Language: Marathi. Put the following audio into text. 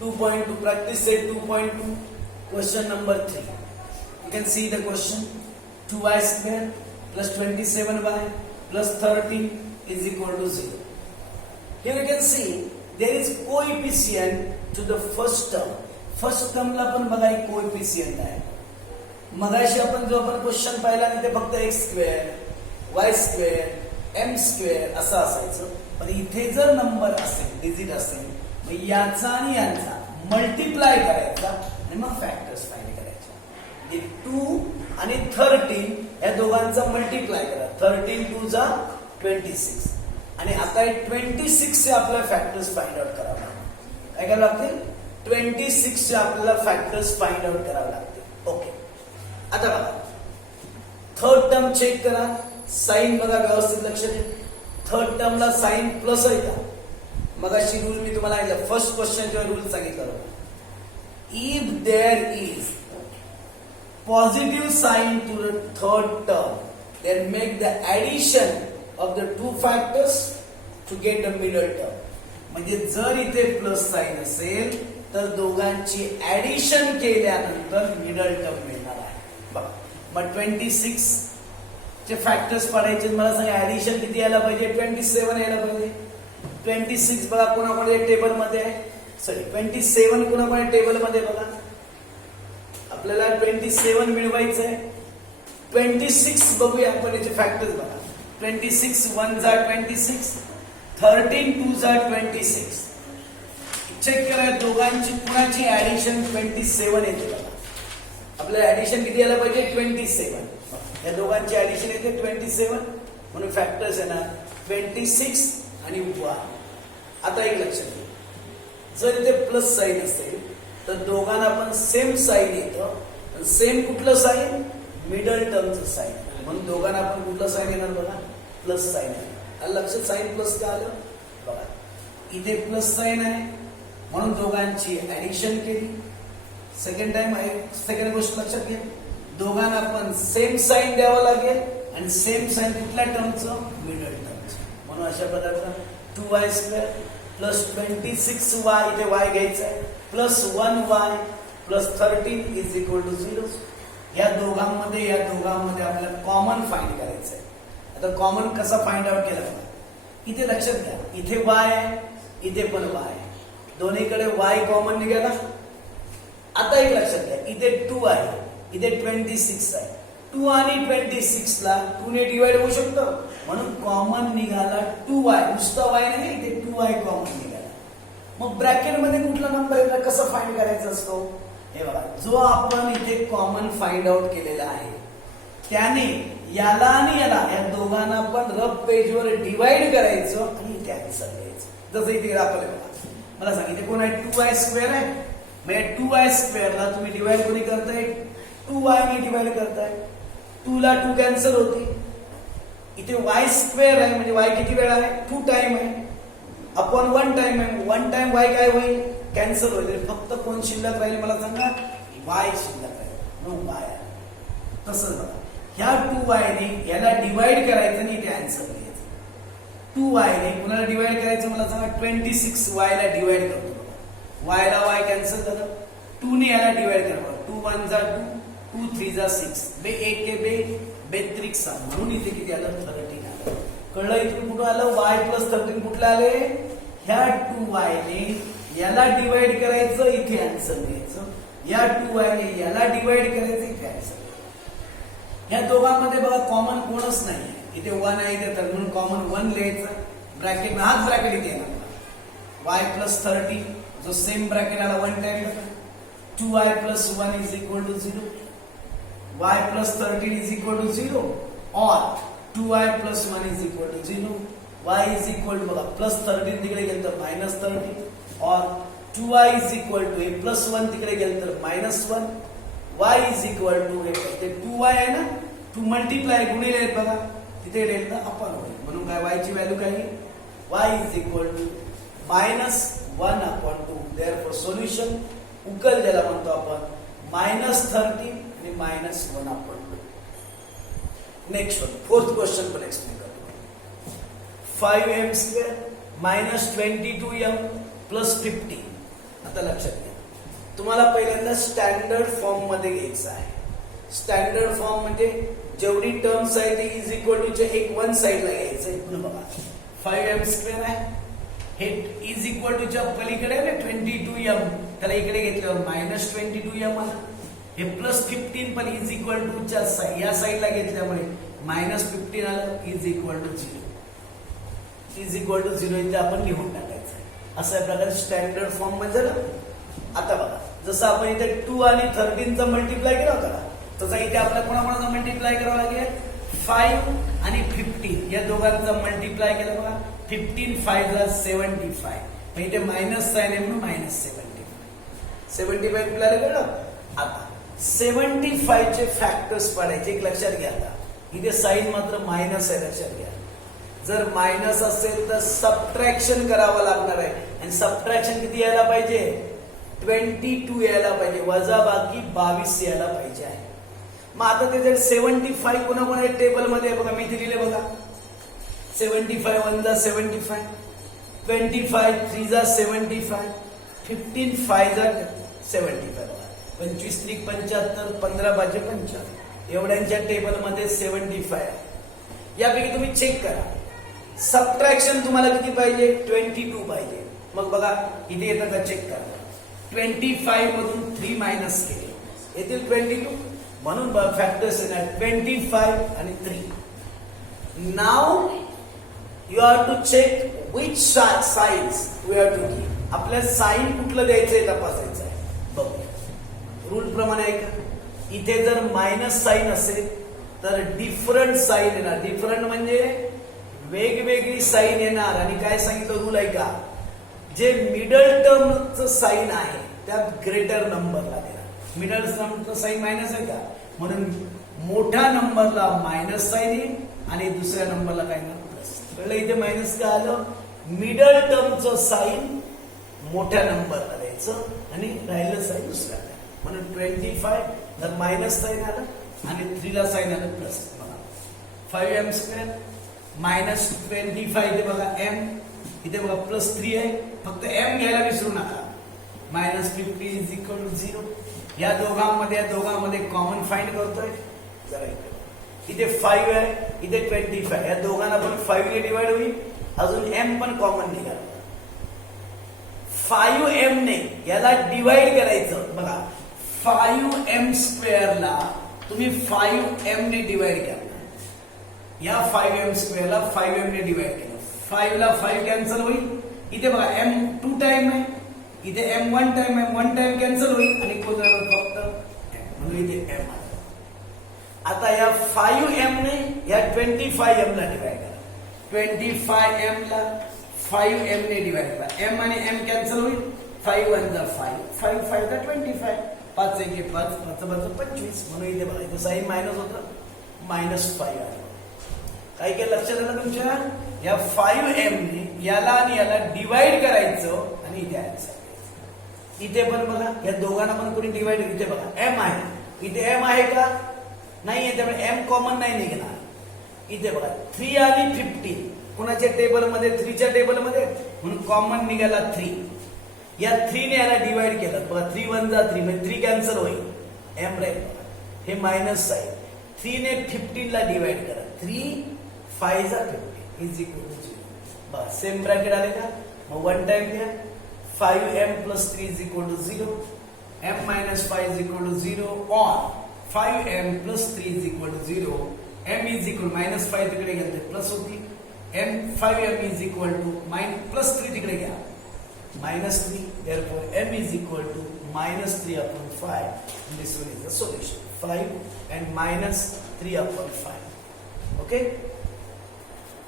2.2. Practice set 2.2. Question number 3. You can see the question. 2y square plus 27y plus 13 is equal to 0. Here you can see there is coefficient to the first term. First टर्मला पण बघा एक कोएफिशियंट आहे. मगाशी आपण जो आपण क्वेश्चन पाहिला ते फक्त x square y square m square असं असायचं. पण इथे जर नंबर असेल डिजिट असेल मग याचा आणि यांचा मल्टिप्लाय करायचा आणि मग फॅक्टर्स फाइंड करायचे. म्हणजे 2 आणि 13 या दोघांचा मल्टिप्लाय करा. 13 2 जा 26 आणि आता 26 चे आपल्याला फॅक्टर्स फाइंड आउट करावं लागतील. काय करावं लागतील? 26 चे आपल्याला फॅक्टर्स फाइंड आउट करावे लागतील. ओके, आता बघा थर्ड टर्म चेक करा. साइन बघा व्यवस्थित लक्ष द्या. थर्ड टर्मला साइन प्लस आहे का? मगाशी रूल मी तुम्हाला सांगितलं फर्स्ट क्वेश्चनचा रूल सांगितलं होता. If there is positive sign to the third term then make the addition of the two factors to get the middle term. म्हणजे जर इथे प्लस साइन असेल तर दोघांची ऍडिशन केल्यानंतर मिडल टर्म मिळणार आहे. बघा मग 26 चे फॅक्टर्स पडायचे. मला सांगा ऍडिशन किती यायला पाहिजे? 27 यायला पाहिजे. 26 बघा कोणाकडे टेबल मध्ये आहे. सॉरी 27 कोणाकडे टेबल मध्ये बघा. आपल्याला 27 मिळवायचं आहे. 26 बघूया आपण याचे फॅक्टर्स बघा. 26 1 जा 26 13 2 जा 26. चेक करा दोघांची कुणाची ऍडिशन 27 येते बघा. आपल्याला ऍडिशन किती यायला पाहिजे? 27. या दोघांची ऍडिशन येते 27 म्हणून फॅक्टर्स येणार 26 आणि 1. आता एक लक्षात घ्या, जर इथे प्लस साइन असेल तर दोघांना पण सेम साइन येतं. सेम कुठलं साइन? मिडल टर्मचं साइन. म्हणून दोघांना आपण कुठलं साइन येणार बघा? प्लस साइन आहे. लक्षात साइन प्लस का आलं बघा. इथे प्लस साइन आहे म्हणून दोघांची ऍडिशन केली. सेकंड टाइम आहे. सेकंड गोष्ट लक्षात घ्या, दोघांना पण सेम साइन द्यावं लागेल आणि सेम साइन कुठल्या टर्मचं? मिडल टर्मचं. म्हणून अशा प्रकारचा 2y स्क्वेअर प्लस 26y इथे y घ्यायचा आहे plus 1y plus 13 is equal to 0. या दोघांमध्ये आपल्याला कॉमन फाइंड करायचं आहे. आता कॉमन कसा फाइंड आउट केला बघा. इथे लक्षात घ्या, इथे y आहे इथे पण y आहे. दोन्हीकडे y कॉमन निघाला. आता एक लक्षात घ्या, इथे 2 आहे इथे 26 आहे. 2 आणि 26 ला 2 ने डिवाइड होऊ शकतं म्हणून कॉमन निघाला 2y. नुसता y नाही, इथे 2y कॉमन निघाला. मग ब्रॅकेट मध्ये कुठला नंबर येतो कसं फाइंड करायचा असतो? हे बघा, जो आपण इथे कॉमन फाइंड आउट केलेला आहे त्याने याला आणि याला या दोघांना पण रफ पेजवर डिवाइड करायचं आणि इथे आन्सर द्यायचं. जसं इथे दाखवलं बघा. मला सांग इथे कोण आहे? 2y स्क्वेअर आहे. मग या 2y स्क्वेअरला तुम्ही डिवाइड कोणी करताय? 2y ने डिवाइड करताय. 2 ला 2 कॅन्सल होते. इथे y स्क्वेअर आहे म्हणजे y किती वेळा आहे? 2 टाइम आहे. अपॉन 1 टाइम आहे. 1 टाइम y काय होईल? कॅन्सल होईल. फक्त कोण शिल्लक राहील मला सांगा? y शिल्लक राहील. No y. तसंच बघा, ह्या 2y ने याला डिवाइड करायचं आणि इथे आन्सर द्यायचं. 2y ने कुणाला डिवाइड करायचं मला सांगा? 26y ला डिवाइड करतो. y ला y कॅन्सल झालं. 2 ने याला डिवाइड करा. 2 1 जा 2 2 3 जा 6 बे 1 के बे 6 म्हणून इथे किती आलं? 13 आलं. कळलं? इथून कुठं आलं? y प्लस 13 कुठलं आले? ह्या 2y ने याला डिवाइड करायचं इथे आन्सर द्यायचं. या 2y ने याला डिवाइड करायचं इथे आन्सर. या दोघांमध्ये बघा कॉमन कोणच नाही. इथे 1 आहे इथे तर म्हणून कॉमन 1 लिहायचं. ब्रॅकेट हाच ब्रॅकेट इथे येणार. y प्लस 13 जो सेम ब्रॅकेट आला 1 time 2y plus 1 is equal to 0. y plus 13 is equal to 0 और 2y plus 1 is equal to 0. y is equal to बघा प्लस 13 तिकडे गेलं तर मायनस 13 और 2y is equal two plus 1 तिकडे गेलं तर minus 1. y is equal to ते 2y आहे ना 2 मल्टिप्लाय गुणिले आहेत बघा तिथे डेल्टा अपॉन होईल. म्हणून काय y ची व्हॅल्यू काय आहे? y is equal to minus 1 upon 2. Therefore solution उकल ज्याला म्हणतो आपण मायनस 13 आणि minus 1 upon 2. Next one fourth question पण एक्सप्लेन करतो. 5m² minus 22m plus 50 आता लक्षात घ्या, तुम्हाला पहिल्यांदा स्टँडर्ड फॉर्म मध्ये घ्यायचं आहे. स्टँडर्ड फॉर्म म्हणजे जेवढी टर्म्स आहे ते इज इक्वल टू च्या एक वन साइडला घ्यायचं आहे. पुन्हा बघा 5m² आहे, हे इज इक्वल टू च्या पलीकडे आहे ना 22m, त्याला इकडे घेतल्यावर -22m आला. हे +15 पण इज इक्वल टू च्या या साइडला घेतल्यामुळे -15 आलं, is equal to 0. Is equal to 0 इथे आपण लिहून टाकायचं. अशा प्रकारे स्टँडर्ड फॉर्म मध्ये झालं. आता बघा, जसं आपण इथे 2 आणि 13चा मल्टिप्लाय केला होता ना, तसा इथे आपल्याला कोणाकोणाचा मल्टिप्लाय करावा लागेल, 5 आणि 15 या दोघांचा मल्टिप्लाय केला बघा. 15 5 ला 75, पण इथे मायनस साइन आहे म्हणून -75 आपल्याला कळलं. आता 75 चे फॅक्टर्स पाडायचे. एक लक्षात घ्या, आता इथे साइन मात्र मायनस आहे, लक्षात घ्या. जर मायनस असेल तर सबट्रॅक्शन करावं लागणार आहे, आणि सबट्रॅक्शन किती यायला पाहिजे, 22 यायला पाहिजे, वजा बाकी 22 यायला पाहिजे आहे. मग आता ते जर 75 कोणाकोणा टेबल मध्ये बघा, मी इथे लिहिले बघा, 75 1 जा 75, 25 3 जा 75, 15 5 जा 75 बघा, 25 3 75, 15 5 55 एवढ्यांच्या टेबल मध्ये 75 आहे. यापैकी तुम्ही चेक करा, सबट्रॅक्शन तुम्हाला किती पाहिजे, 22 पाहिजे. मग बघा इथे येतं का, चेक करा. 25 मधून 3 मायनस केले, येतील 22, म्हणून फॅक्टर्स येणार 25 आणि 3. Now you have to check which signs we have to give. आपल्या साइन कुठलं द्यायचंय तपासायचं आहे. बघूया रूल प्रमाणे आहे का. इथे जर मायनस साइन असेल तर डिफरंट साइन येणार. डिफरंट म्हणजे वेगवेगळी साइन येणार. आणि काय सांगितलं रूल आहे का, जे मिडल टर्मचं साइन आहे त्या ग्रेटर नंबरला देणार. मिडल टर्मचं साइन मायनस आहे का, म्हणून मोठ्या नंबरला मायनस साइन येईल आणि दुसऱ्या नंबरला काय ना प्लस. कळलं इथे मायनस का आलं, मिडल टर्मचं साइन मोठ्या नंबरला द्यायचं आणि राहिलं साइन दुसऱ्या. म्हणून 25 तर मायनस साइन आलं आणि 3 ला साइन आलं प्लस. बघा 5m² -25 इथे बघा m, इथे बघा +3 आहे, फक्त m घ्यायला विसरू नका. -50 इज इक्वल टू 0. या दोघांमध्ये कॉमन फाइंड करतोय. जरा इथे 5 आहे, इथे 25, या दोघांना पण 5 ने डिवाइड होईल, अजून m पण कॉमन निघाल. 5m ने याला डिवाइड करायचं. बघा 5m² ला तुम्ही 5m ने डिवाइड करा. या 5m² ला 5m ने डिवाइड केलं, 5 ला 5 कॅन्सल होईल. इथे बघा m 2 टाइम आहे, इथे m 1 टाइम आहे, 1 टाइम कॅन्सल होईल आणि कोण राहिलं फक्त m, म्हणून इथे m आलं. आता या 5m ने या 25m ला डिवाइड करा. 25m ला 5m ने डिवाइड करा. m आणि m कॅन्सल होईल, 5 1 जा 5, 5 5 जा 25, 5 1 5, 5 5 25, म्हणून इथे बघा इथे साइन मायनस होतं, -5 आलं. काय काय लक्षात आलं तुमच्या, या 5m ने याला आणि याला डिवाइड करायचं आणि इथे आन्सर. इथे पण बघा या दोघांना पण कोणी डिवाइड, इथे बघा m आहे, इथे m आहे का नाही, त्यामुळे m कॉमन नाही निघणार. इथे बघा 3 आणि 15 कुणाच्या टेबल मध्ये, 3 च्या टेबल मध्ये, म्हणून कॉमन निघाला 3. या 3 ने याला डिवाइड केलं बघा, 3 1 जा 3 म्हणजे 3 कॅन्सल होईल, m राहील. हे मायनस आहे. 3 ने 15 ला डिवाइड करा, 3 5 जा 15 इज इक्वल टू 0. बस सेम ब्रॅकेट आले का, मग 1 टाइम घ्या. 5m + 3 is equal to 0, m - 5 is equal to 0 on 5m + 3 is equal to 0. m is equal -5 तिकडे गेले प्लस होती, m 5m is equal to +3 तिकडे घ्या -3. therefore m is equal to -3/5. and this one is the solution, 5 and -3/5. okay.